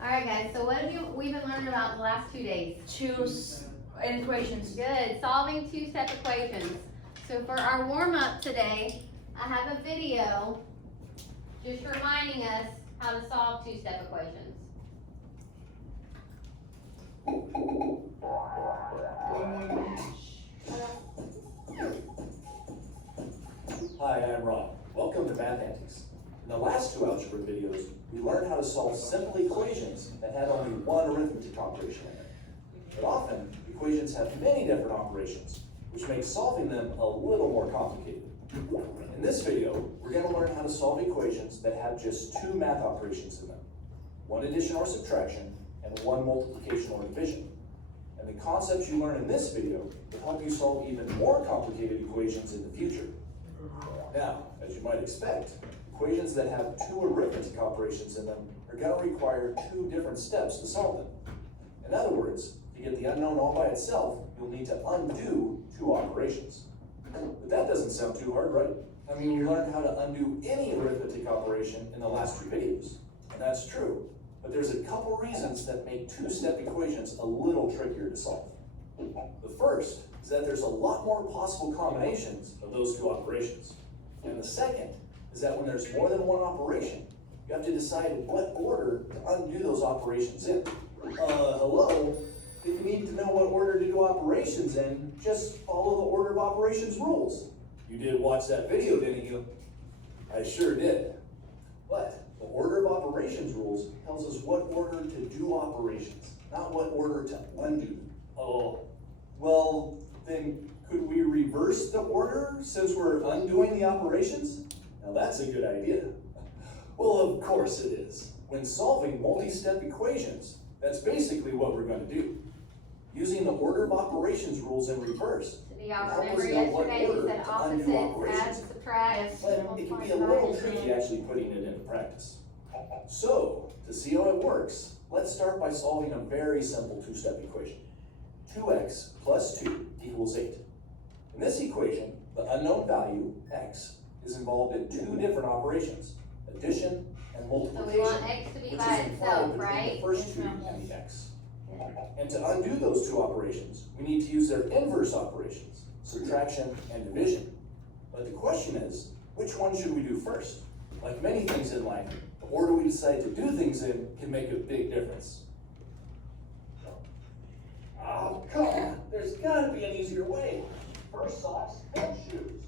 Alright guys, so what have we've been learning about the last 2 days? Choose equations. Good, solving two-step equations. So for our warm-up today, I have a video just reminding us how to solve two-step equations. Hi, I'm Rob. Welcome to Math Antics. In the last two algebra videos, we learned how to solve simple equations that had only one arithmetic operation in it. But often, equations have many different operations, which makes solving them a little more complicated. In this video, we're going to learn how to solve equations that have just two math operations in them, one addition or subtraction, and one multiplication or division. And the concepts you learn in this video will help you solve even more complicated equations in the future. Now, as you might expect, equations that have two arithmetic operations in them are going to require two different steps to solve them. In other words, to get the unknown all by itself, you'll need to undo two operations. But that doesn't sound too hard, right? I mean, we learned how to undo any arithmetic operation in the last two videos, and that's true. But there's a couple reasons that make two-step equations a little trickier to solve. The first is that there's a lot more possible combinations of those two operations. And the second is that when there's more than one operation, you have to decide what order to undo those operations in. Hello? If you need to know what order to do operations in, just follow the order of operations rules. You did watch that video, didn't you? I sure did. But the order of operations rules tells us what order to do operations, not what order to undo them. Oh, well, then could we reverse the order since we're undoing the operations? Now that's a good idea. Well, of course it is. When solving multi-step equations, that's basically what we're going to do. Using the order of operations rules in reverse. Do y'all remember yesterday we said opposites, add, subtract? But it can be a little tricky actually putting it into practice. So, to see how it works, let's start by solving a very simple two-step equation. 2x plus 2 equals 8. In this equation, the unknown value, x, is involved in two different operations, addition and So multiplication, we want x to be which by is itself, implied between right? the first two and the x. And to undo those two operations, we need to use their inverse operations, subtraction and division. But the question is, which one should we do first? Like many things in life, the order we decide to do things in can make a big difference. Oh, come on, there's gotta be an easier way. First socks, then shoes.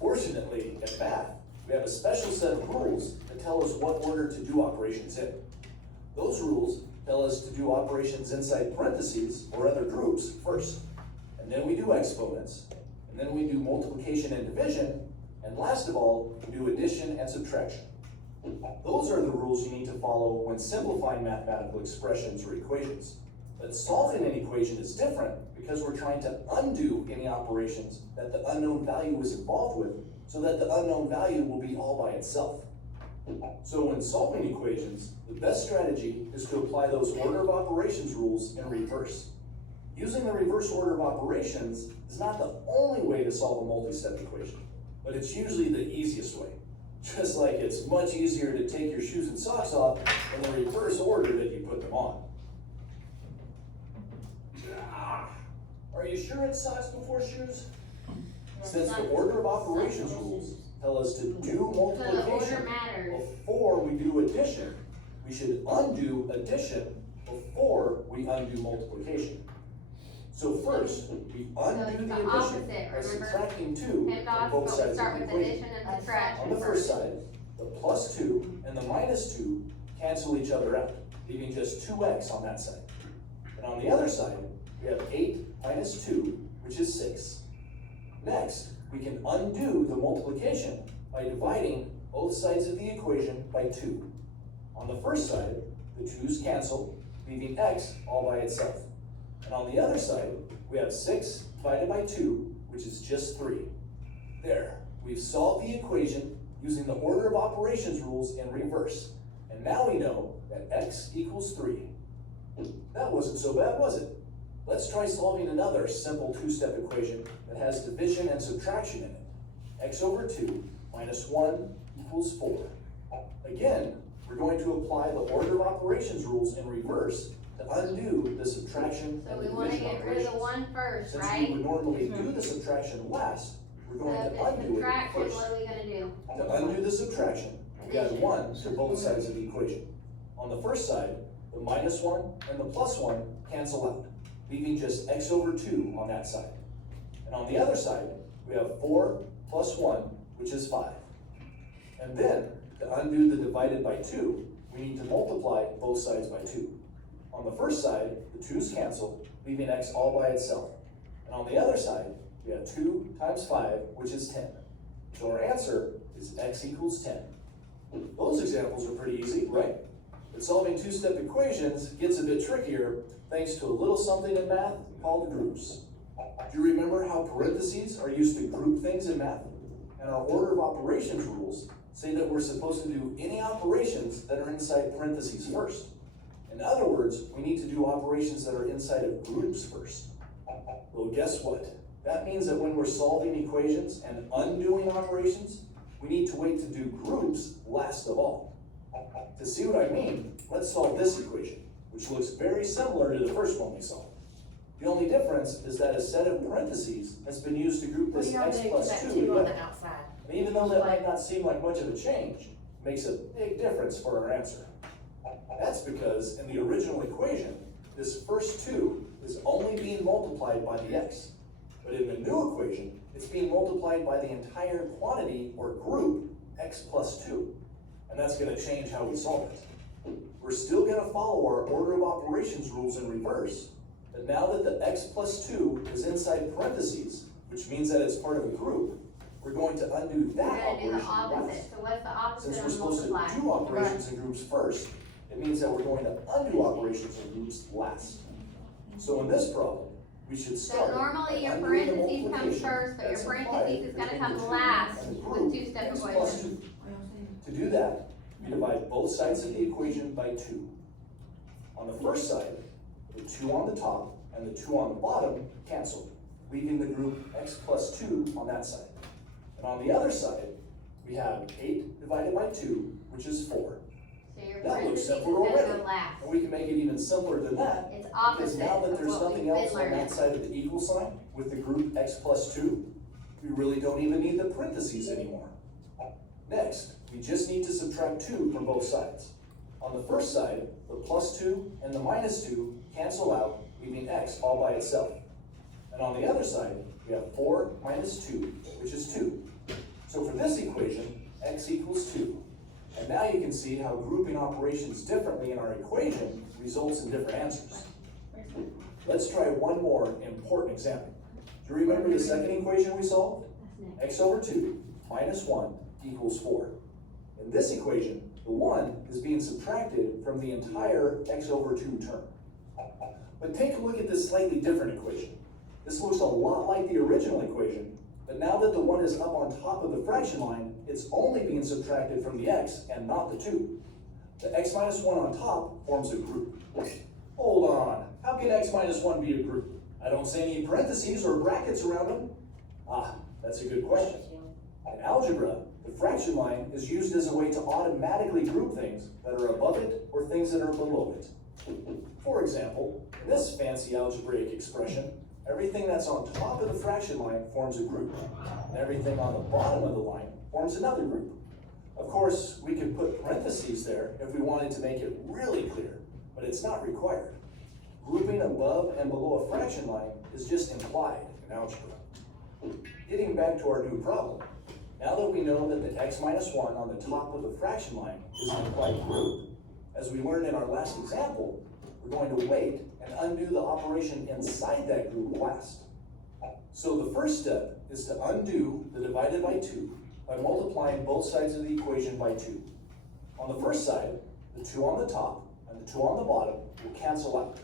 Fortunately, in math, we have a special set of rules that tell us what order to do operations in. Those rules tell us to do operations inside parentheses or other groups first. And then we do exponents, and then we do multiplication and division, and last of all, we do addition and subtraction. Those are the rules you need to follow when simplifying mathematical expressions or equations. But solving an equation is different because we're trying to undo any operations that the unknown value is involved with so that the unknown value will be all by itself. So when solving equations, the best strategy is to apply those order of operations rules in reverse. Using the reverse order of operations is not the only way to solve a multi-step equation, but it's usually the easiest way. Just like it's much easier to take your shoes and socks off in the reverse order that you put them on. Are you sure it's socks before shoes? Since the order of operations rules tell us to do So the order multiplication matters. before we do addition, we should undo addition before we undo multiplication. So first, we undo it's the the addition opposite, by remember? subtracting 2 Hands on off, both but we sides of start the with equation. addition and subtraction On the first side, the plus 2 and the minus 2 cancel each other out, leaving just 2x on that side. And on the other side, we have 8 minus 2, which is 6. Next, we can undo the multiplication by dividing both sides of the equation by 2. On the first side, the 2's cancel, leaving x all by itself. And on the other side, we have 6 divided by 2, which is just 3. There, we've solved the equation using the order of operations rules in reverse. And now we know that x equals 3. That wasn't so bad, was it? Let's try solving another simple two-step equation that has division and subtraction in it. X over 2 minus 1 equals 4. Again, we're we're going to apply the order of operations rules in reverse to undo the subtraction So and we wanna division get rid of the operations. one first, Since right? we would normally do the subtraction last, we're So going if to it's undo it subtraction, first. what are we gonna do? To undo the subtraction, we add Addition. 1 to both sides of the equation. On the first side, the -1 and the +1 cancel out, leaving just x over 2 on that side. And on the other side, we have 4 plus 1, which is 5. And then, to undo the divided by 2, we need to multiply both sides by 2. On the first side, the 2's cancel, leaving x all by itself. And on the other side, we have 2 times 5, which is 10. So our answer is x equals 10. Those examples are pretty easy, right? But solving two-step equations gets a bit trickier thanks to a little something in math called groups. Do you remember how parentheses are used to group things in math? And our order of operations rules say that we're supposed to do any operations that are inside parentheses first. In other words, we need to do operations that are inside of groups first. Well, guess what? That means that when we're solving equations and undoing operations, we need to wait to do groups last of all. To see what I mean, let's solve this equation, which looks very similar to the first one we solved. The only difference is that a set of parentheses has been used to group this x plus 2 on together. the outside? And even though that might not seem like much of a change, it makes a big difference for our answer. That's because in the original equation, this first 2 is only being multiplied by the x. But in the new equation, it's being multiplied by the entire quantity or group x plus 2. And that's gonna change how we solve it. We're still gonna follow our order of operations rules in reverse, but now that the x plus 2 is inside parentheses, which means that it's part of a group, we're going to undo We're that gonna do the operation opposite, last. so what's the opposite Since we're of supposed multiply? to do operations in groups first, it means that we're going to undo operations in groups last. So in this problem, we should So start. normally by your undoing the parentheses come multiplication first, but your that's applied parentheses is gonna between come the two last and the with group two-step x plus equations. 2. To do that, we divide both sides of the equation by 2. On the first side, the 2 on the top and the 2 on the bottom cancel, leaving the group x plus 2 on that side. And on the other side, we have 8 divided by 2, which is 4. So your That looks parentheses is simpler gonna already. go last. And we can make it even simpler than that, It's because opposite now that of there's what we've nothing been else on learning. that side of the equal sign with the group x plus 2, we really don't even need the parentheses anymore. Next, we just need to subtract 2 from both sides. On the first side, the plus 2 and the minus 2 cancel out, leaving x all by itself. And on the other side, we have 4 minus 2, which is 2. So for this equation, x equals 2. And now you can see how grouping operations differently in our equation results in different answers. Let's try one more important example. Do you remember the second equation we solved? X over 2 minus 1 equals 4. In this equation, the 1 is being subtracted from the entire x over 2 term. But take a look at this slightly different equation. This looks a lot like the original equation, but now that the 1 is up on top of the fraction line, it's only being subtracted from the x and not the 2. The x minus 1 on top forms a group. Hold on, how can x minus 1 be a group? I don't see any parentheses or brackets around them. Ah, that's a good question. In algebra, the fraction line is used as a way to automatically group things that are above it or things that are below it. For example, in this fancy algebraic expression, everything that's on top of the fraction line forms a group, and everything on the bottom of the line forms another group. Of course, we could put parentheses there if we wanted to make it really clear, but it's not required. Grouping above and below a fraction line is just implied in algebra. Getting back to our new problem, now that we know that the x minus 1 on the top of the fraction line is an implied group, as we learned in our last example, we're going to wait and undo the operation inside that group last. So the first step is to undo the divided by 2 by multiplying both sides of the equation by 2. On the first side, the 2 on the top and the 2 on the bottom will cancel out,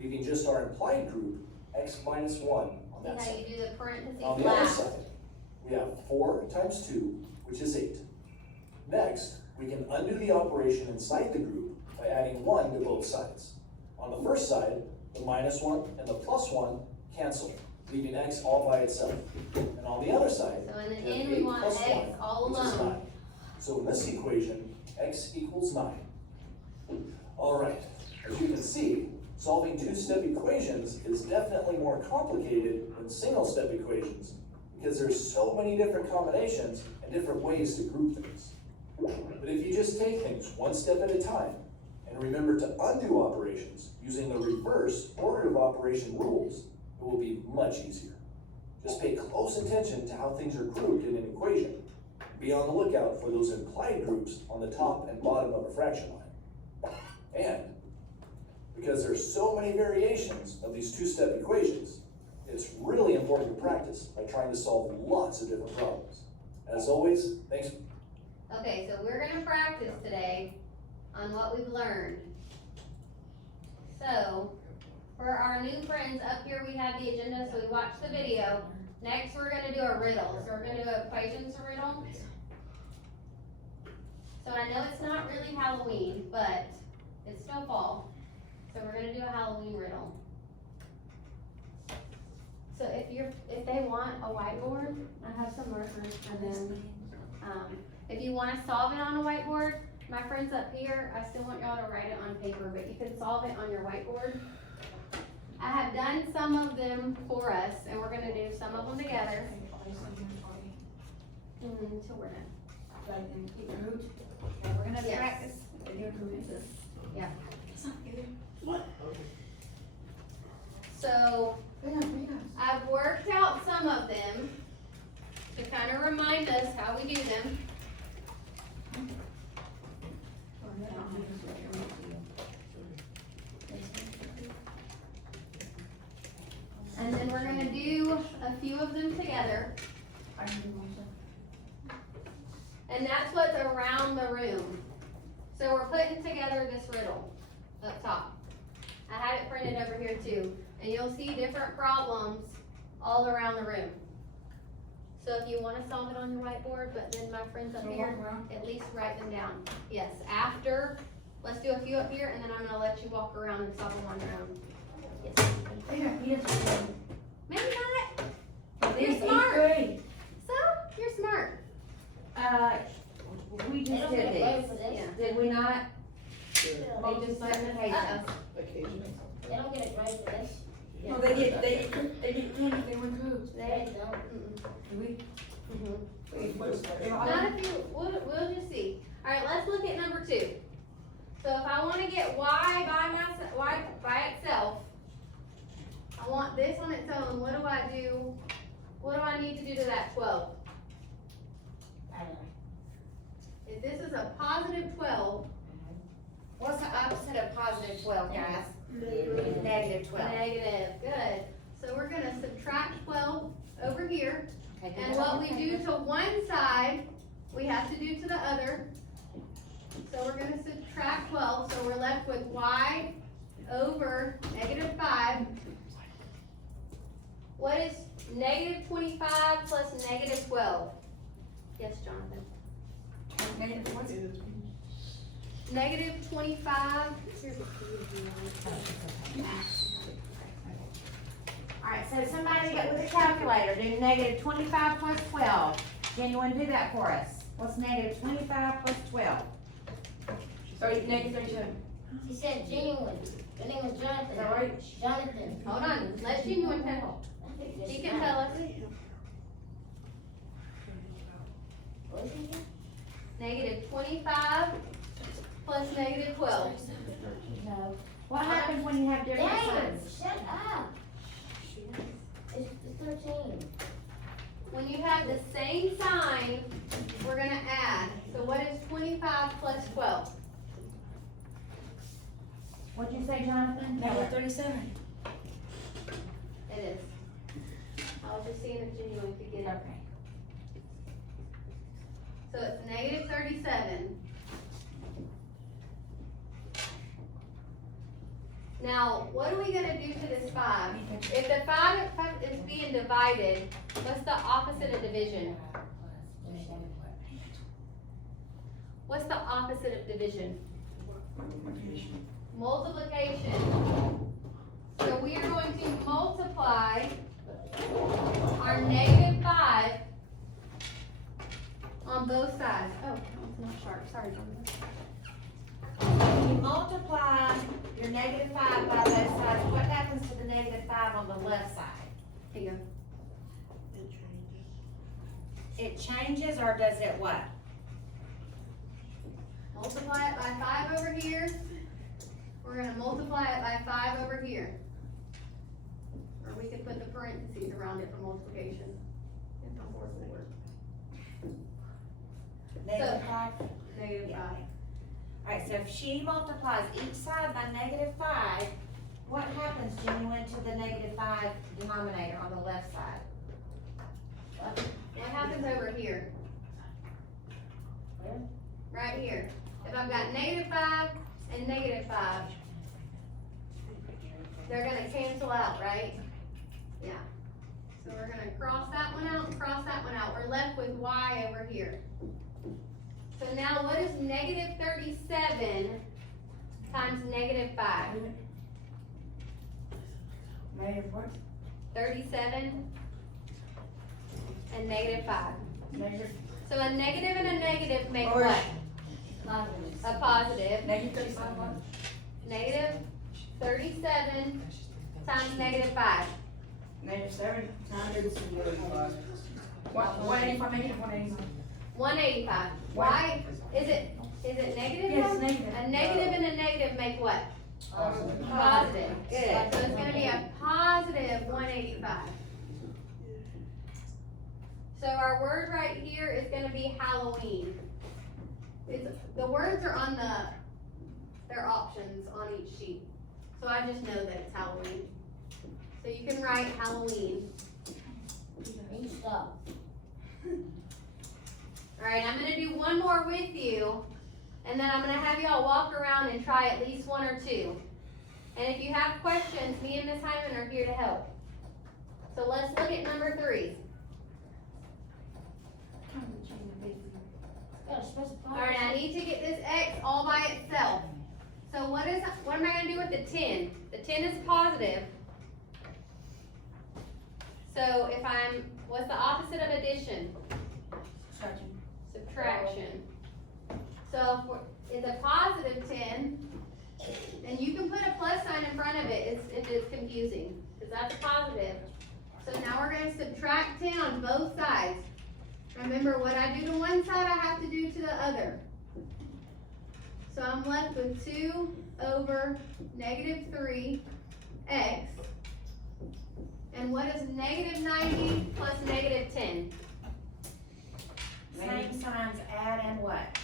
leaving just our implied group, x minus 1 on See that how side. you do the parentheses On the other last? side, we have 4 times 2, which is 8. Next, we can undo the operation inside the group by adding 1 to both sides. On the first side, the minus 1 and the plus 1 cancel, leaving x all by itself. And on the other side, So in the we have end, we 8 want plus x 1, all which is alone. 9. So in this equation, x equals 9. Alright, as you can see, solving two-step equations is definitely more complicated than single-step equations because there's so many different combinations and different ways to group things. But if you just take things one step at a time and remember to undo operations using the reverse order of operation rules, it will be much easier. Just pay close attention to how things are grouped in an equation. Be on the lookout for those implied groups on the top and bottom of a fraction line. And because there's so many variations of these two-step equations, it's really important to practice by trying to solve lots of different problems. As always, thanks. Okay, so we're gonna practice today on what we've learned. So, for our new friends, up here we have the agenda, so we watched the video. Next, we're gonna do a riddle, so we're gonna do equations riddle. So I know it's not really Halloween, but it's still fall. So we're gonna do a Halloween riddle. So if they want a whiteboard, I have some markers for them. If you wanna solve it on a whiteboard, my friends up here, I still want y'all to write it on paper, but you can solve it on your whiteboard. I have done some of them for us, and we're gonna do some of them together. Until we're done. We're gonna Yes. practice. Yeah. So, I've worked out some of them to kind of remind us how we do them. And then we're gonna do a few of them together. And that's what's around the room. So we're putting together this riddle up top. I had it printed over here too. And you'll see different problems all around the room. So if you wanna solve it on your whiteboard, but then my friends up here, at least write them down. Yes, after, let's do a few up here and then I'm gonna let you walk around and solve them on your own. Yes. Maybe not. You're smart. So, you're smart. We They just don't did get away these, with this. Yeah. did we not? They just certified us. They don't get a grade for this. No, they get candy if they win groups. They don't. Do we? Mm-hmm. Not if you, we'll just see. Alright, let's look at number 2. So if I wanna get y by itself, I want this on its own, what do I do? What do I need to do to that 12? I don't know. If this is a positive 12, What's the opposite of positive 12, guys? Negative 12. negative, good. So we're gonna subtract 12 over here, Okay, and what we do to one side, we have to do to the other. So we're gonna subtract 12, so we're left with y over negative 5. What is negative 25 plus negative 12? Yes, Jonathan. Negative what? Negative 25. Alright, so somebody get with a calculator, do negative 25 plus 12. Genuine, do that for us. What's negative 25 plus 12? Negative 37. She said genuine. Her name was Jonathan. Is that right? Jonathan. Hold on, let Genuine tell. He can tell us. What is it? Negative 25 plus negative 12. No. What happens when you have different Dang, signs? shut up. It's 13. When you have the same sign, we're gonna add. So what is 25 plus 12? What'd you say, Jonathan? Negative 37. It is. I was just seeing if Genuine could get it. Okay. So it's negative 37. Now, what are we gonna do to this 5? If the 5 is being divided, what's the opposite of division? What's the opposite of division? Multiplication. So we are going to multiply our negative 5 on both sides. Oh, it's not sharp, sorry, Jonathan. You multiply -5 by both sides, what happens to the -5 on the left side? Here you go. It changes or does it what? Multiply it by 5 over here. We're gonna multiply it by 5 over here. Or we could put the parentheses around it for multiplication. If my board will work. -5? Negative Yeah. 5. Alright, so if she multiplies each side by -5, what happens, Genuine, to the -5 denominator on the left side? What happens over here? Where? Right here. If I've got -5 and -5, they're gonna cancel out, right? Yeah. So we're gonna cross that one out and cross that one out. We're left with y over here. So now what is -37 times -5? Negative what? 37 and -5. Negative, So a negative and a negative make Or- what? Positive. A positive. negative 35 what? Negative 37 times -5. -7 times. What, 185, negative 185. 185. Why? Is it negative? Yes, now? negative. A negative and a negative make what? Positive. Good. So it's gonna be a positive 185. So our word right here is gonna be Halloween. The words are on their options on each sheet. So I just know that it's Halloween. So you can write Halloween. You stop. Alright, I'm gonna do one more with you, and then I'm gonna have y'all walk around and try at least one or two. And if you have questions, me and Miss Hyman are here to help. So let's look at number 3. Gotta specify. Alright, I need to get this X all by itself. So what am I gonna do with the 10? The 10 is positive. So what's the opposite of addition? Subtraction. Subtraction. So it's a positive 10, and you can put a plus sign in front of it if it's confusing, because that's positive. So now we're gonna subtract 10 on both sides. Remember, what I do to one side, I have to do to the other. So I'm left with 2 over -3x. And what is -90 plus -10? Same signs, add and what?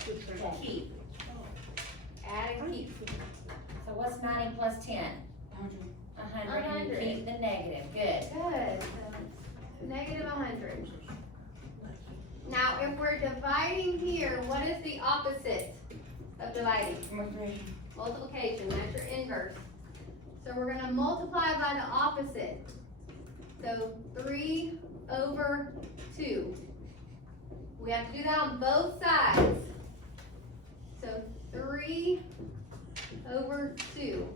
Keep. Add and keep. So what's 90 plus 10? 100. 100, and you 100. keep the negative, good. Good. So -100. Now, if we're dividing here, what is the opposite of dividing? Multiplication. Multiplication, that's your inverse. So we're gonna multiply by the opposite. So 3 over 2. We have to do that on both sides. So 3 over 2.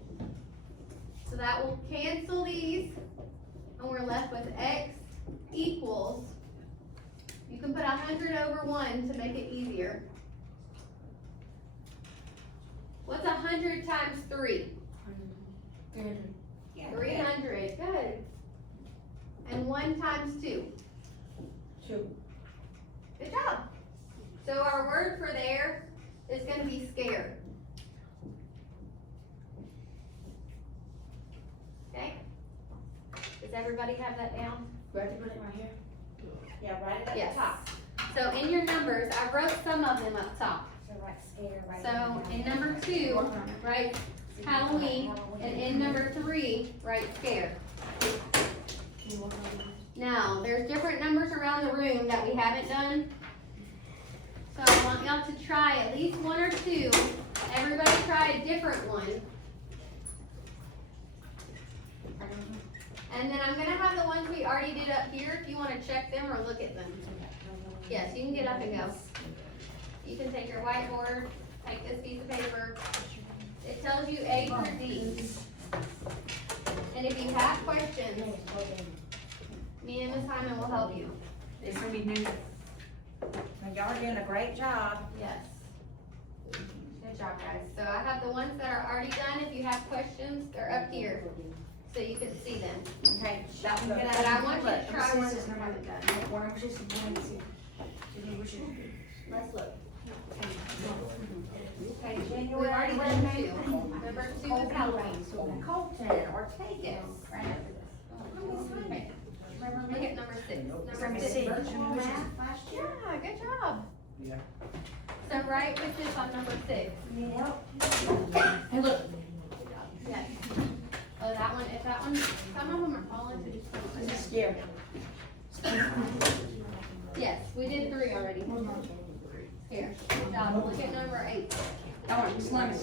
So that will cancel these, and we're left with x equals, you can put 100 over 1 to make it easier. What's 100 times 3? 300. Yeah, 300, good. And 1 times 2. 2. Good job. So our word for there is gonna be scared. Okay? Does everybody have that down? Do I have to put it right here? Yeah, write it at Yes. the top. So in your numbers, I wrote some of them up top. So write scare, write. So in number 2, write Halloween, and in number 3, write scare. Now, there's different numbers around the room that we haven't done. So I want y'all to try at least one or two. Everybody try a different one. And then I'm gonna have the ones we already did up here, if you wanna check them or look at them. Yes, you can get up and go. You can take your whiteboard, take this piece of paper. It tells you A through D. And if you have questions, me and Ms. Hyman will help you. It's gonna be new. Now, y'all are doing a great job. Yes. Good job, guys. So I have the ones that are already done. If you have questions, they're up here, so you can see them. Okay, That I'm one, gonna- but I want you to Look, try number ones six that is you haven't done. Number six is number two. Let's look. Okay, We've January. already done two. Number two is Halloween. Colton, Ortegas. Look at number six. Number Number six. six. Virtual math last year? Yeah, good job. Yeah. So write which is on number six. Need help? Hey, look. Yes. Oh, that one, if that one, some of them are falling to This is the. scary. Yes, we did three already. Here, good job. Look at number eight. That one, slimy.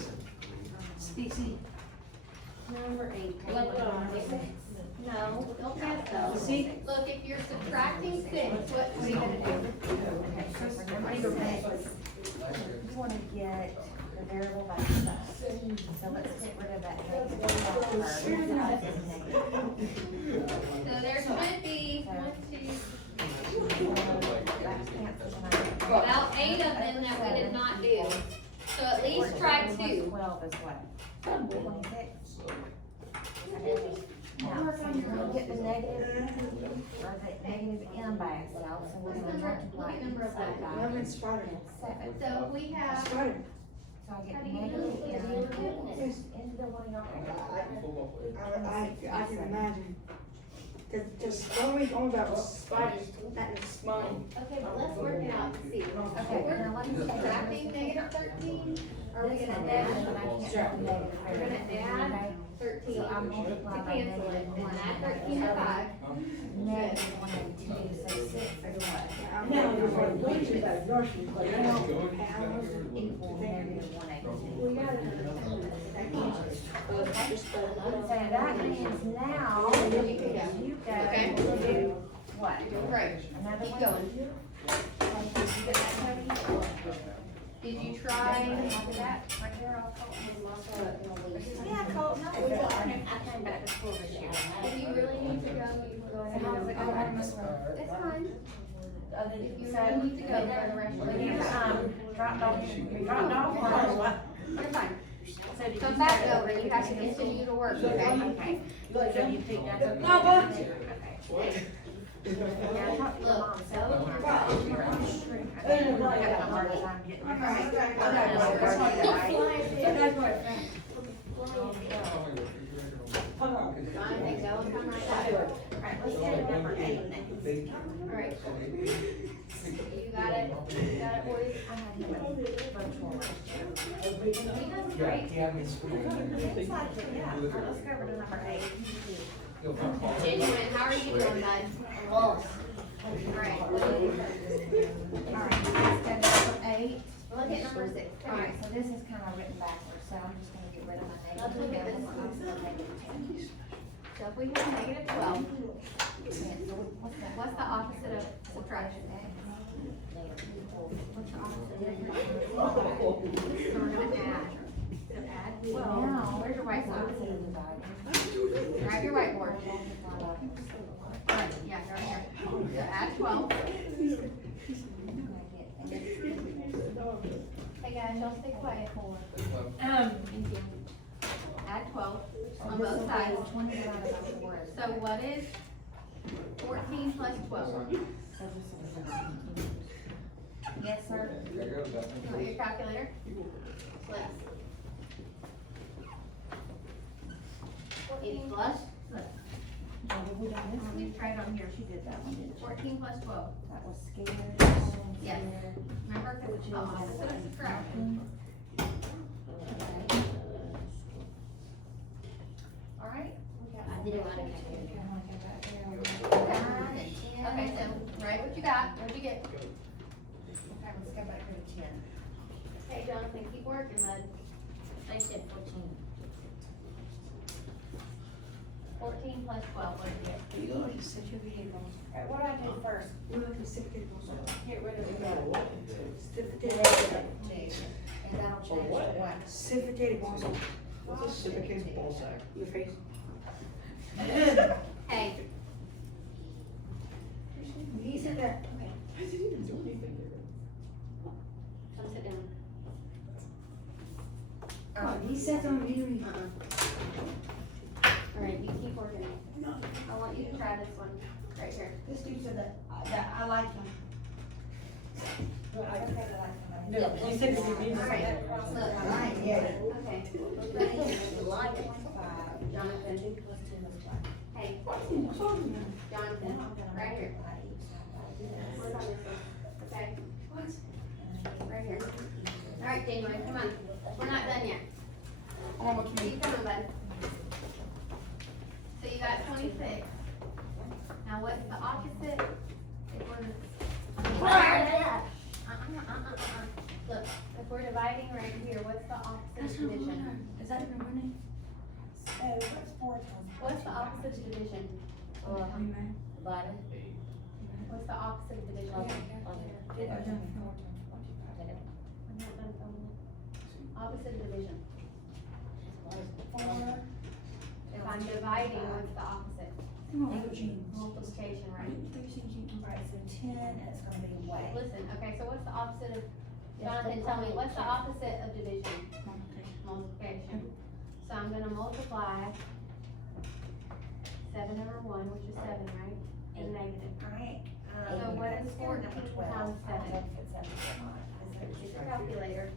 Speaksy. Number eight. Look, No, don't pass those. See? Look, if you're subtracting six, what are you gonna do? Okay, so remember six. You wanna get the variable by itself. So let's get rid of that negative. So there should be one, two, That's canceled. about 8 of them that we did not do. So at least try 2. 12 is what? 26. Now, so you're gonna get the negative, or the negative m by itself, so we're What's gonna number- multiply what number is that? by 11 spider. 7. So we have, Spider. So I How get do you negative do it? m into the one y'all I can imagine. Cause only about was spiders, that is mine. okay, but let's work it out to see. Okay, We're now let me see. subtracting negative 13, are we This gonna one, add? and I can't do negative We're gonna add 13 So I'm to multiplying by cancel it, negative and 1. add 13 to 5. Negative 182, so 6 is what? Equal negative 182. So that means now, you go Okay. to what? Right, Another keep one? going. Did you try? After that, right here, I'll call it. Yeah, Colt, no, I came back to school this year. If you really need to go, you can go ahead So how's it and going? It's fine. If you So, really need to go, go the rest of the you, day. dropped off one. You're fine. So did Come you back start over, you have to continue to work, okay? Okay. So you picked up the. No, but- Okay. Yeah, I talked to your mom, so. Look, You're on the street. I'm having a hard time getting. fine, then go and come right back. Alright, let's get number 8 next. Alright. You got it, boys? I had him at virtual last year. He does great. It's like, yeah, alright, let's go over to number 8. Genuine, how are you doing, bud? Lost. Great. Alright, let's go to number 8. Look at number 6. Come Alright, here. so this is kind of written backwards, so I'm just gonna get rid of my Let's look at negative. this. So if we have negative 12, what's the opposite of subtraction? What's the opposite? So we're gonna add. Add 12. Now, Where's your whiteboard? opposite of dividing. Grab your whiteboard. Multiply Right, yeah, right here. So add 12. Hey guys, y'all stay quiet. Thank you. Add 12 on both sides. 20 divided by 4 is. So what is 14 plus 12? Yes, sir. You want your calculator? Let's. 14 plus? Let me try it on here. She did that one, didn't she? 14 plus 12. That was scared. Yes. Remember, because it's the opposite of subtraction. All right? I did it right. Okay, so write what you got. What'd you get? Okay, let's go back to 10. Hey, Jonathan, keep working, bud. I said 14. 14 plus 12, what did you get? You go to certificate goals. Alright, what do I do first? You go to certificate goals. Get rid of the Certificate. and that'll change to what? Certificate goals. What's a certificate ball sack? Your face. Hey, He said that. I didn't even do anything there. come sit down. He said something to me. Alright, you keep working it. I want you to try this one, right here. This dude said that I like him. No, you said you need Alright, something. look. Alright, yeah. Okay. Look right here. Jonathan. Hey, Jonathan, right here. Look on this one, okay? Right here. Alright, January, come on. We're not done yet. Keep coming, bud. So you got 26. Now what's the opposite? If we're, look, if we're dividing right here, what's the opposite of division? Is that even running? What's the opposite of division? Bottom. What's the opposite of division? Opposite of division. If I'm dividing, what's the opposite? Multiplication, right? Right, so 10, and it's gonna be what? Listen, okay, so what's the opposite of, Jonathan, tell me, what's the opposite of division? Multiplication. So I'm gonna multiply 7 over 1, which is 7, right? And negative. Alright. So what is 14 times 7? Get your calculator.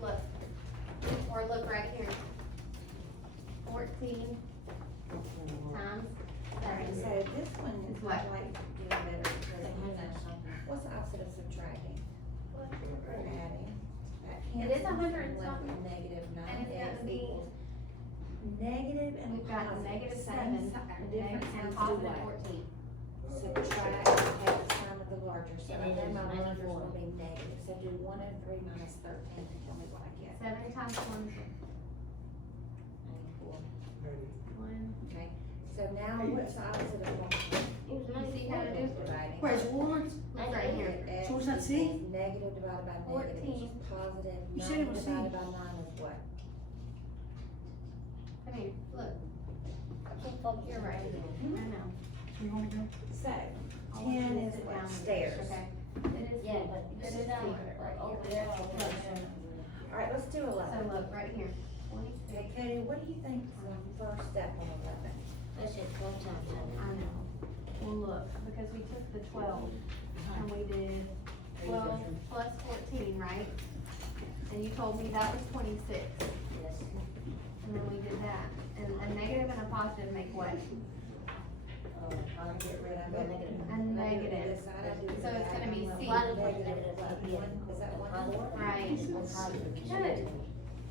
Look, or look right here. 14 times Alright, 7. so this one It's is what? like doing better because what's the opposite of subtracting? Adding. It is 100 and something. Negative And nine it's x gonna be, equals negative and we've got positive. negative Same 7 sign, and different negative and signs do positive what? 14. Subtract and take the sign of the larger, so And it then is my minus numbers will 4. be negative, so do 1 and 3 minus 13, and tell me what I get. 7 times 1 is 94. 1. Okay, so now what's the opposite of multiplying? It was You minus see how to do it? Dividing. Where's one? Look right here. X So what's that, C? equals negative divided by negative, which 14. is positive, You said it 9 was C. divided by 9 is what? Come here, look, you're right. I know. So, I want you 10 to is sit what? down with Stairs. this, Okay. It is, Yeah, but it this is is down secret right over here. there. Alright, let's do So 11. look, right here, 26. Okay, Cody, what do you think is the first step on 11? I said 12 times I 7. know. Well, look, because we took the 12 and we did 12 plus 14, right? And you told me that was 26, Yes. and then we did that. And a negative and a positive make what? I'll get rid of Well, it. negative. A negative. This side, I do So this it's side, gonna be I'm C. like, What is negative, negative? what, one, is that 1 4? Right. One positive. Good.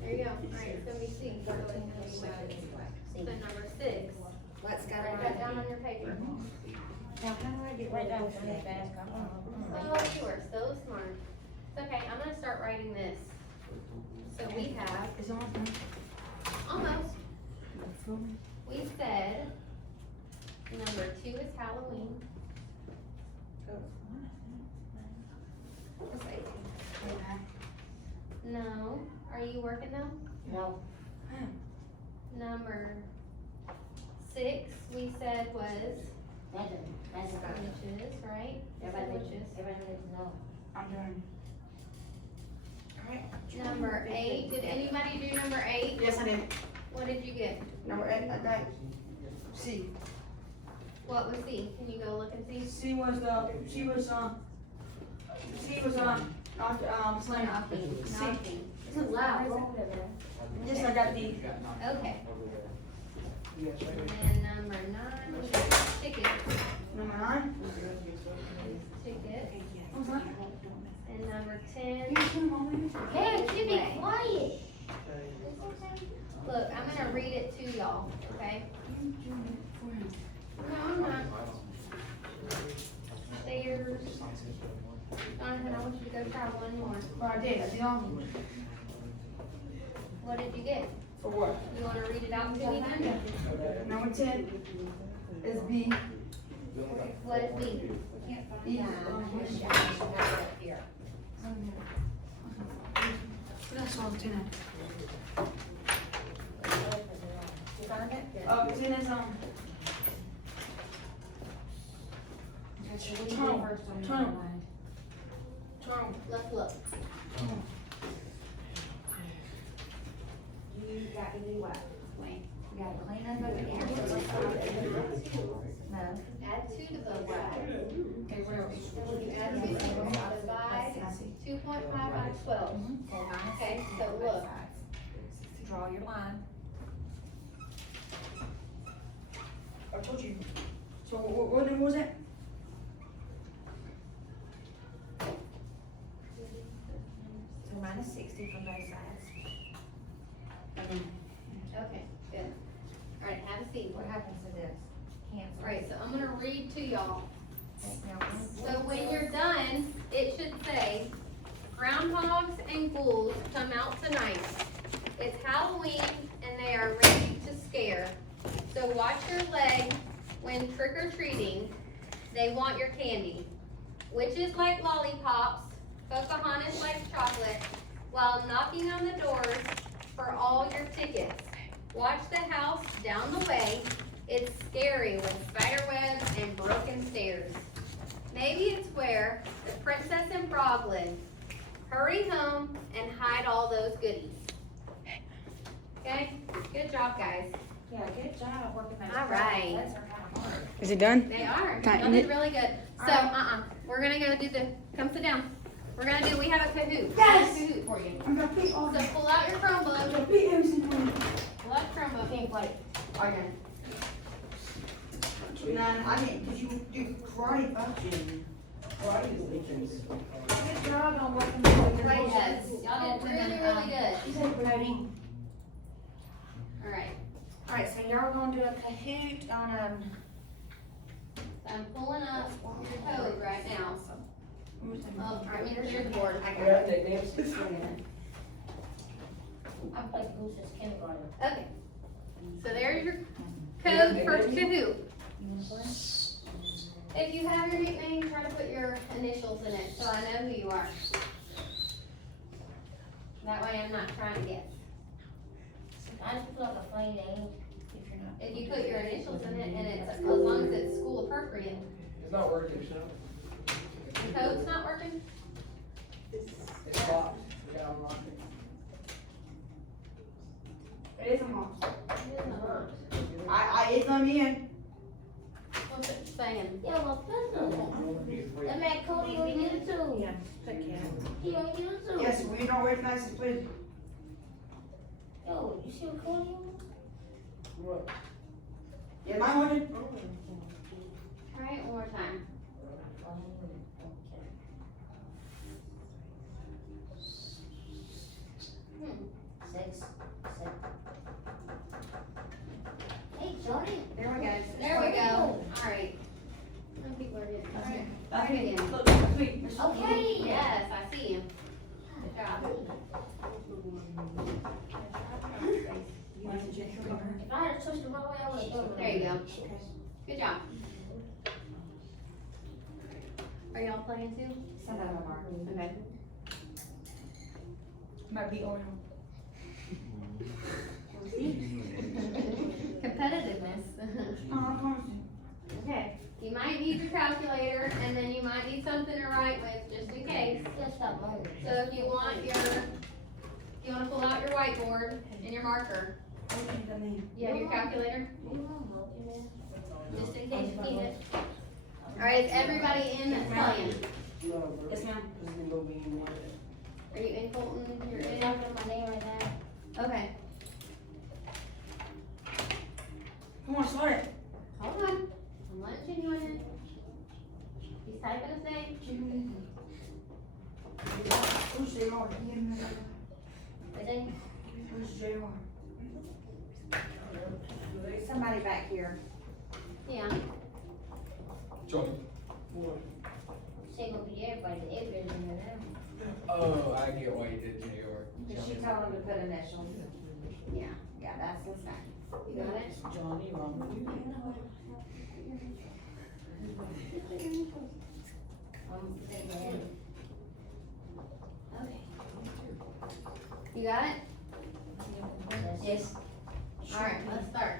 There you go. Alright, it's gonna be C. So it's gonna be Which side what? is what? So number 6. Let's go Write that down on your paper. Now, how do I get Write rid down of this really negative? fast. Oh, you are so smart. It's okay, I'm gonna start writing this. So we have, Is it on? almost, we said, number 2 is Halloween. Oh, it's 18. No, are you working now? No. Number 6, we said was That's fine. sandwiches, right? Everybody, Sandwiches. everybody needs to know. I'm done. Alright. Number 8, did anybody do number 8? Yes, I did. What did you get? Number 8, I got C. What was C? Can you go look and see? C was, not, slam. Knocking, C. knocking. It's loud. Yes, I got D. Okay. And number 9, we got ticket, Number 9. ticket. What was that? And number 10, You just put them all in? Hey, you be Gateway. quiet. Look, I'm gonna read it to y'all, okay? No, I'm not. Stairs. Jonathan, I want you to go try one more. Well, I did all of them. What did you get? For what? You wanna read it out to me then? Number 10 is B. What is B? We can't find E. that. I should have it up here. That's all 10. You found it? 10 is, Turn. Let's look. got to do what? Wait. We gotta clean up over here. So let's start. No. Add 2 to both sides. Okay, where are we? You add 2 to both sides, 2.5 by 12. Okay, minus Okay, 60 so on both look. sides. Draw your line. I told you. So what number was that? So minus 60 from both sides. Okay, good. Alright, have a seat. What happens to this? Cancel. Alright, so I'm gonna read to y'all. Now, So when you're done, it should say, groundhogs and ghouls come out tonight. It's Halloween and they are ready to scare. So watch your leg when trick or treating. They want your candy. Witches like lollipops, Pocahontas like chocolate, while knocking on the doors for all your tickets. Watch the house down the way. It's scary with spider webs and broken stairs. Maybe it's where the princess and frog live. Hurry home and hide all those goodies. Okay, good job, guys. yeah, good job working those. All right. Those are kind of hard. Is it done? They are. Time- Y'all did really good. So, Alright. we're gonna go do come sit down. We have a Kahoot. Yes! We have a Kahoot for you. I'm gonna beat all So pull out your Chromebook. beat everything for you. Pull out your Chromebook. Can't play. Okay. Nah, I didn't, cause you do karate function. Good job on working those. Yes, y'all did really good. Loading. Alright, Alright, so y'all gonna do a Kahoot on, I'm pulling up your code right now. Oh, I mean, here's the board. I got it. I played Goose since kindergarten. Okay. So there's your code for Kahoot. If you have your nickname, try to put your initials in it, so I know who you are. That way I'm not trying to guess. I just put like a funny name if you're not. If you put your initials in it, and it's, as long as it's school appropriate. It's not working. The code's not working? It's locked. We gotta unlock it. It is unlocked. It isn't working. It's let me in. What's it saying? Yeah, well, that's that man Cody only did it too. Yeah, take care. He only did it too. Yes, we don't recognize it, please. Yo, you see what Cody on? What? Yeah, mine wanted. Try it one more time. Six. Hey, Johnny. There we go. There we go. Alright. Some people are getting, alright. Try it again. Okay. Yes, I see him. Good job. If I had touched the wrong way, I would have done it. There you go. Good job. Are y'all playing too? Some of them are. Okay. Might be oil. Competitiveness. Oh, I promise you. Okay, you might need your calculator, and then you might need something to write with, just in case. Just stop moving. So if you wanna pull out your whiteboard and your marker, you have your calculator, just in case you need it. Alright, is everybody in that's playing? Yes, ma'am. Are you in, Colton? You're I'm in? not putting my name right now. Okay, Come on, start it. hold on, I'm letting you in it. He's typing his name. Who's JR? Ready? Who's JR? Somebody back here. Yeah, Johnny. Say gonna be everybody, everybody's in there now. Oh, I get why you did JR. She told him to put initials. yeah, Yeah, that's his name. you got it? Johnny, Okay. You got it? Yes. Alright, let's start.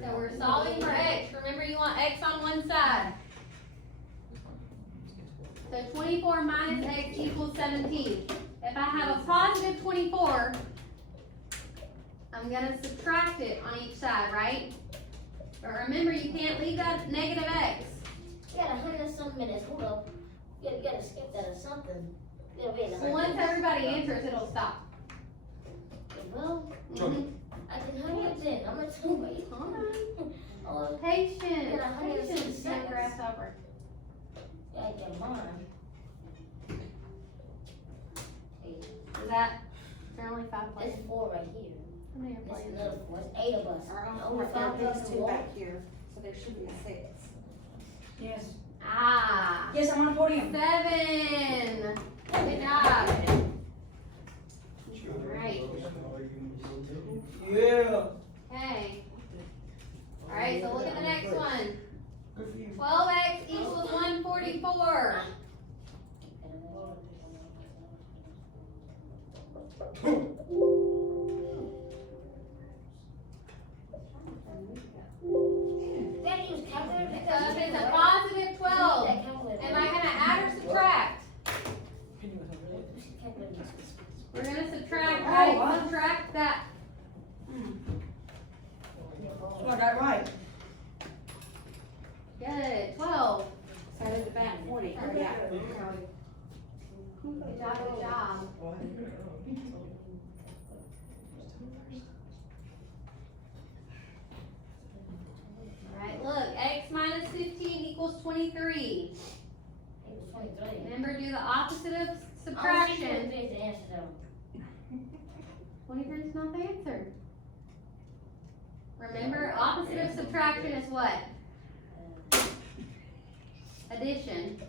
So we're solving for x. Remember, you want x on one side. So 24 minus x equals 17. If I have a positive 24, I'm gonna subtract it on each side, right? But remember, you can't leave that negative x. You got 100-some minutes, hold up. You gotta skip that or something. You gotta wait So once everybody answers, it'll stop. Well, Mhm. I can hurry up then, I'm gonna tell you. Oh, Patience, Yeah, 106 patience, young seconds. grasshopper. yeah, I get mine. Is that, there are only 5 players? There's 4 right here. How many are This playing? is another 4, it's 8 of us. Only 5 of us These can two walk. back here, so there should be a 6. Yes. Ah, Yes, I'm on the podium. 7. Good job. Right. Yeah. Okay. Alright, so look at the next one. Good for you. 12x equals 144. Daddy use calculator. So if it's a positive 12, That calculator. am I gonna add or subtract? Calculator. We're gonna subtract, Oh, right? wow. Subtract that. Oh, I got it right. Good, 12. So I did the back 40, or yeah. Good job, good job. Alright, look, x minus 15 equals 23. It was 23. Remember, do the opposite of Oh, subtraction. 23 is the answer though. 23 is not the answer. Remember, opposite of subtraction is what? Addition.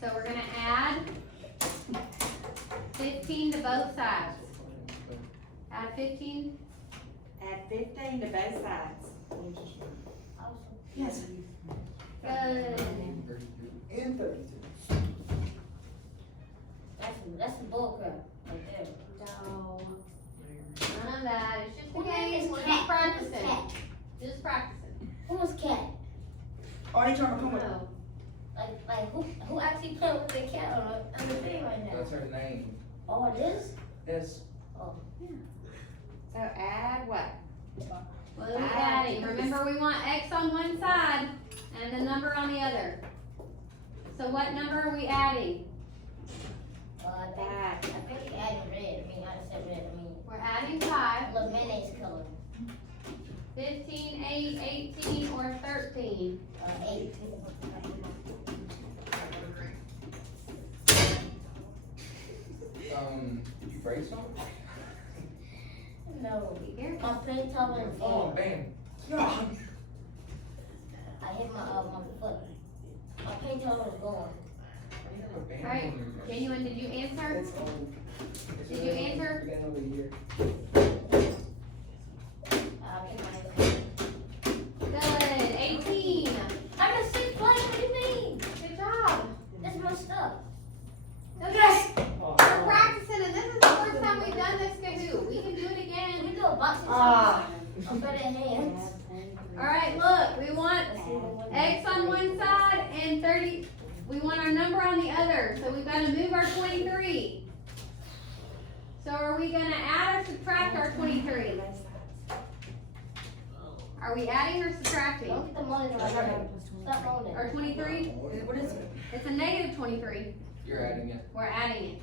So we're gonna add 15 to both sides. Add 15. Add 15 to both sides. Yes. Good. And 32. That's some bull crap right there. No. None of that. It's just a Who named game. this We're cat? just Who was practicing. cat? Just practicing. Who was cat? Already turned my phone. No. Like who actually playing with the cat on the thing right now? That's her name. Oh, it is? Yes. So add what? What are we adding? Remember, we want x on one side and the number on the other. So what number are we adding? I think you added red. I mean, I said red. I mean, We're adding 5, the mayonnaise color. 15, 8, 18, or 13. 8. Did you break something? No. Be careful. My paint towel and Oh, phone. bam. I hit my foot. My paint towel is gone. You have a band Alright, on your- Genuine, did you answer? It's old. It's Did you been- answer? Been over a year. I hit my Good, 18. I got 6 plays. What do you mean? Good job. That's my stuff. Yes! Oh, We're practicing, and this is the first time we've done this Kahoot. We can do it Can again. we do a boxing Ah. song? I'm better at hands. Alright, look, we want x on one side and 30, we want our number on the other, so we've gotta move our 23. So are we gonna add or subtract our 23? Are we adding or subtracting? Don't get the money right now. Stop holding. Our 23? What is it? It's a negative 23. You're adding it. We're adding it.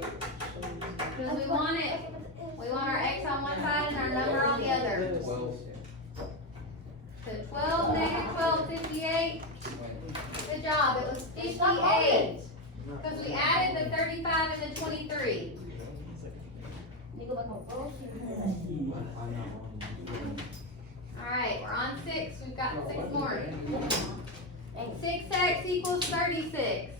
Because we want it, we want our x on one side and our number on the other. 12. So 12, negative 12, 58. Good job, it was 58. Because we added the 35 and the 23. You go back on phone. Alright, we're on 6, we've got 6 more. 6x equals 36.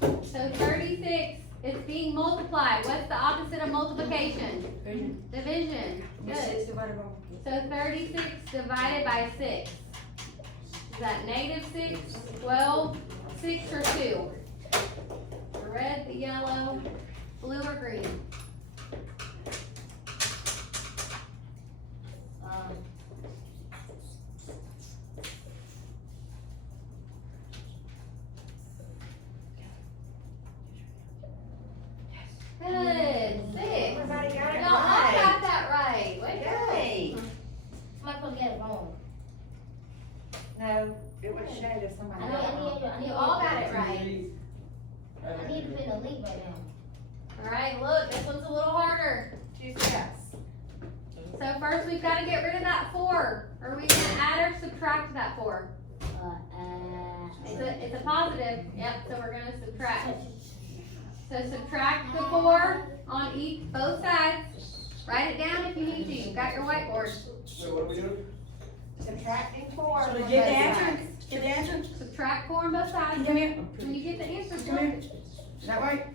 So 36 is being multiplied. What's the opposite of multiplication? Division. Good. 6 divided by 1. So 36 divided by 6. Is that negative 6, 12, 6, or 2? The red, the yellow, blue, or green? You all got it right. I need to put a lead right now. Alright, look, this one's a little harder. 2 steps. So first we've gotta get rid of that 4. Are we gonna add or subtract that 4? It's a positive, yep, so we're gonna subtract. So subtract the 4 on both sides. Write it down if you need to, you've got your whiteboard. So what are we doing? Subtracting 4 So from to both get the answer, sides. get the answer, Subtract 4 on both sides. come here, When you get the answer, come here. you Is that right?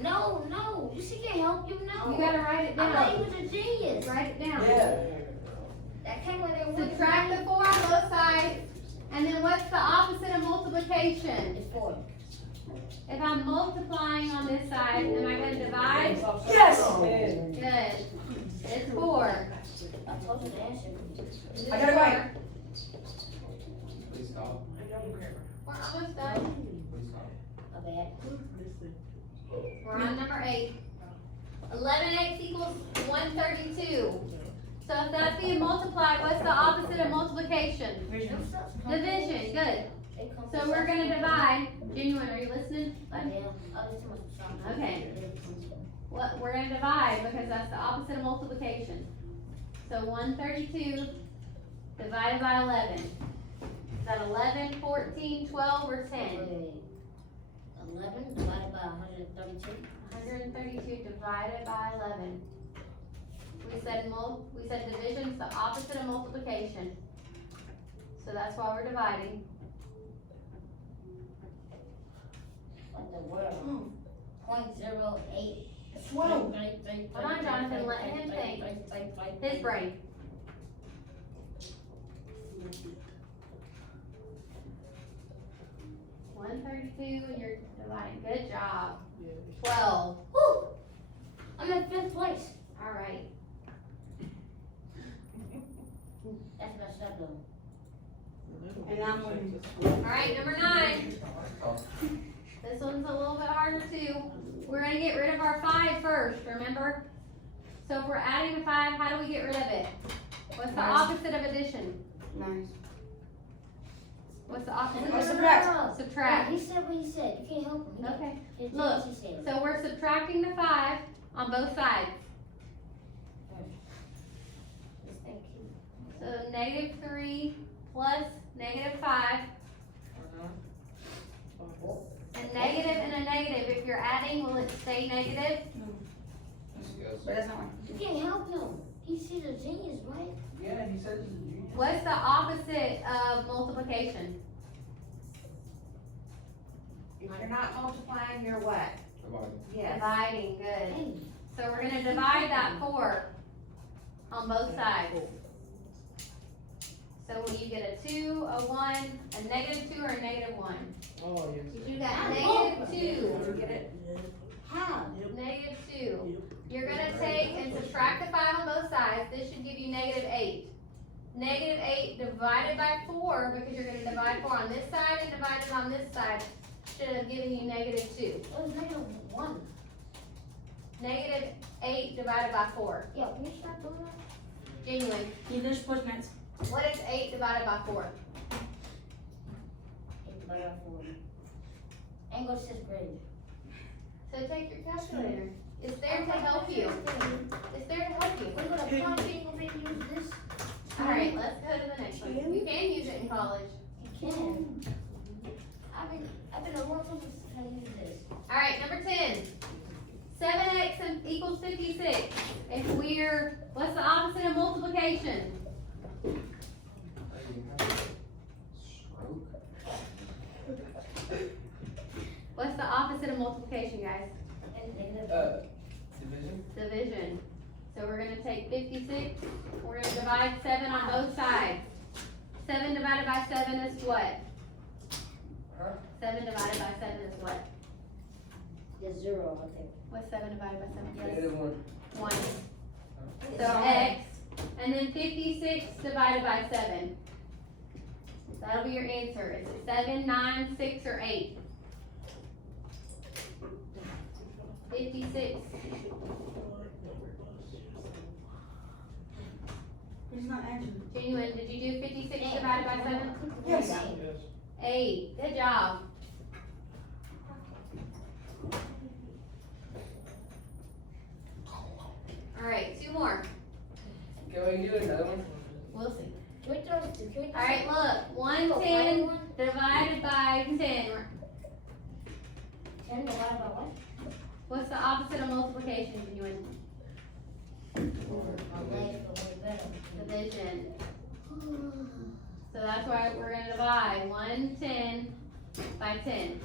No, you see, can't help you, no. gotta write it I thought down. you was a genius. Write it down. Yeah. That calculator was. Subtract the 4 on both sides. And then what's the opposite of multiplication? It's 4. If I'm multiplying on this side, am I gonna divide? Yes. Good. It's 4. I told you the answer. I got it right. Please stop. We're almost done. Please stop. My bad. We're on number 8. 11/8 equals 132. So if that's being multiplied, what's the opposite of multiplication? Division. Division, good. So we're gonna divide. Genuine, are you listening? Yeah, I was too much song. Okay. What, we're gonna divide because that's the opposite of multiplication. So 132 divided by 11. Is that 11, 14, 12, or 10? 11 divided by 132. 132 divided by 11. We said division's the opposite of multiplication. So that's why we're dividing. What the world? 0.08. Whoa. Hold on, Jonathan, let him think. His brain. $132 and you're dividing. Good job. 12. Woo! I'm in 5th place. Alright. That's messed up though. And I'm winning. Alright, number 9. This one's a little bit harder too. We're gonna get rid of our 5 first, remember? So if we're adding a 5, how do we get rid of it? What's the Nice. opposite of addition? Nice. What's the opposite Or of subtract. subtract? He said what he said. You can't help him. Okay, He did look, what he said. so we're subtracting the 5 on both sides. Yes, thank you. So -3 plus -5. A negative and a negative, if you're adding, will it stay negative? But that's not right. You can't help him. He's a genius, right? Yeah, he says it's a genius. What's the opposite of multiplication? If you're not multiplying, you're what? Yes. Dividing, good. Hey, So we're gonna divide that 4 on both sides. So will you get a 2, a 1, a -2, or a -1? Oh, yes. You got -2. You get it? how? -2. You're gonna take and subtract the 5 on both sides. This should give you -8. -8 divided by 4, because you're gonna divide 4 on this side and divide it on this side, should have given you -2. It was -1. -8 divided by 4. Yeah, can you stop doing that? Genuine. You just push next. What is 8 divided by 4? 8 divided by 4. Ain't go to 6th grade. So take your calculator. It's there to help you. It's there to help you. We're gonna punch it, we're gonna use this. Alright, let's go to the next one. You can use it in college. You can. I've been a long time since I used this. Alright, number 10. 7x equals 56. What's the opposite of multiplication? What's the opposite of multiplication, guys? Division? Division. So we're gonna take 56, we're gonna divide 7 on both sides. 7 divided by 7 is what? Huh? 7 divided by 7 is what? There's 0, I think. What's 7 divided by 7? Yes, -1. 1. It's So x, and then 56 divided by 7. That'll be your answer. Is it 7, 9, 6, or 8? 56. He's not answering. Genuine, did you do 56 divided by 7? Yes. 8. Good job. Alright, 2 more. Can we do another one? We'll see. Can we throw, can we? Alright, look. 110 divided by 10. 10 divided by what? What's the opposite of multiplication, genuine? Division. So that's why we're gonna divide 110 by 10.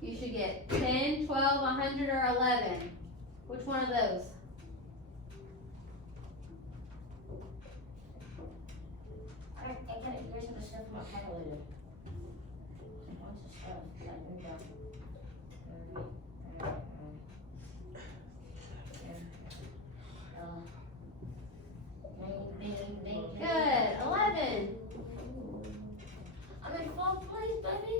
You should get 10, 12, 100, or 11. Which one of those? I gotta erase some of the stuff from my calculator. Bunch of stuff, like, here we go. Good, 11. I'm in 4th place, baby.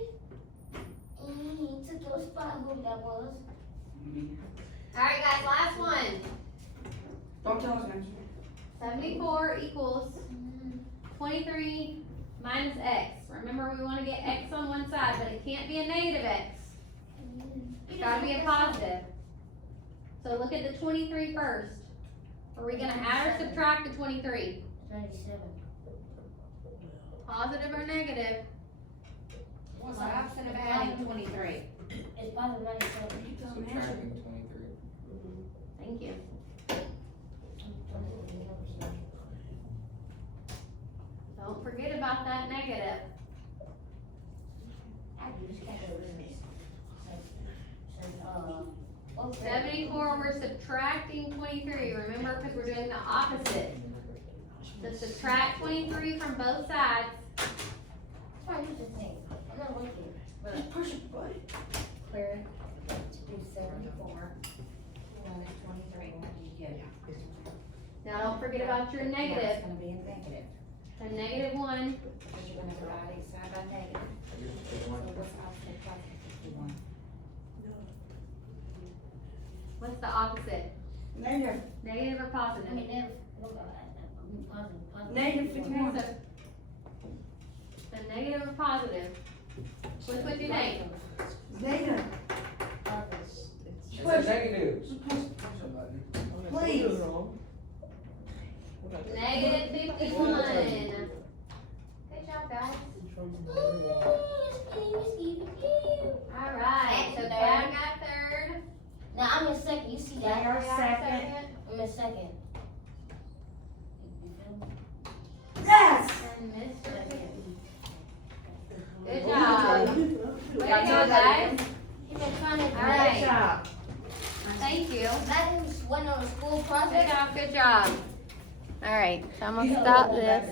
Took your spot, who that was. Alright guys, last one. Don't tell us an answer. 74 equals 23 minus x. Remember, we wanna get x on one side, but it can't be a negative x. It's gotta be a positive. So look at the 23 first. Are we gonna add or subtract the 23? 97. Positive or negative? What's the opposite of adding 23? It's positive 97. Subtracting 23. Thank you. Don't forget about that negative. I just can't do this. So, 74, we're subtracting 23, remember, because we're doing the opposite. So subtract 23 from both sides. try to use this thing. I'm not looking. Just push it, buddy. Clear it. Do 74 minus 23, what do you get? Now don't forget about your It's negative. gonna be a negative, So -1, because you're gonna divide each side by negative. So what's the opposite of positive 51? what's the opposite? Negative. Negative or I positive? mean, positive. Negative 51. So, so negative or positive? Which would you think? Negative. It's a negative. Please. -51. Good job, guys. Alright, so Pat got third. Now I'm in second. You see that? You're Got second. I'm in second. Yes. And Mr. Kim. Good job. Way to go, guys. You've been trying to. Alright. Good job. Thank you. That was one on a school Good project. job, good job. Alright, so I'm gonna stop this.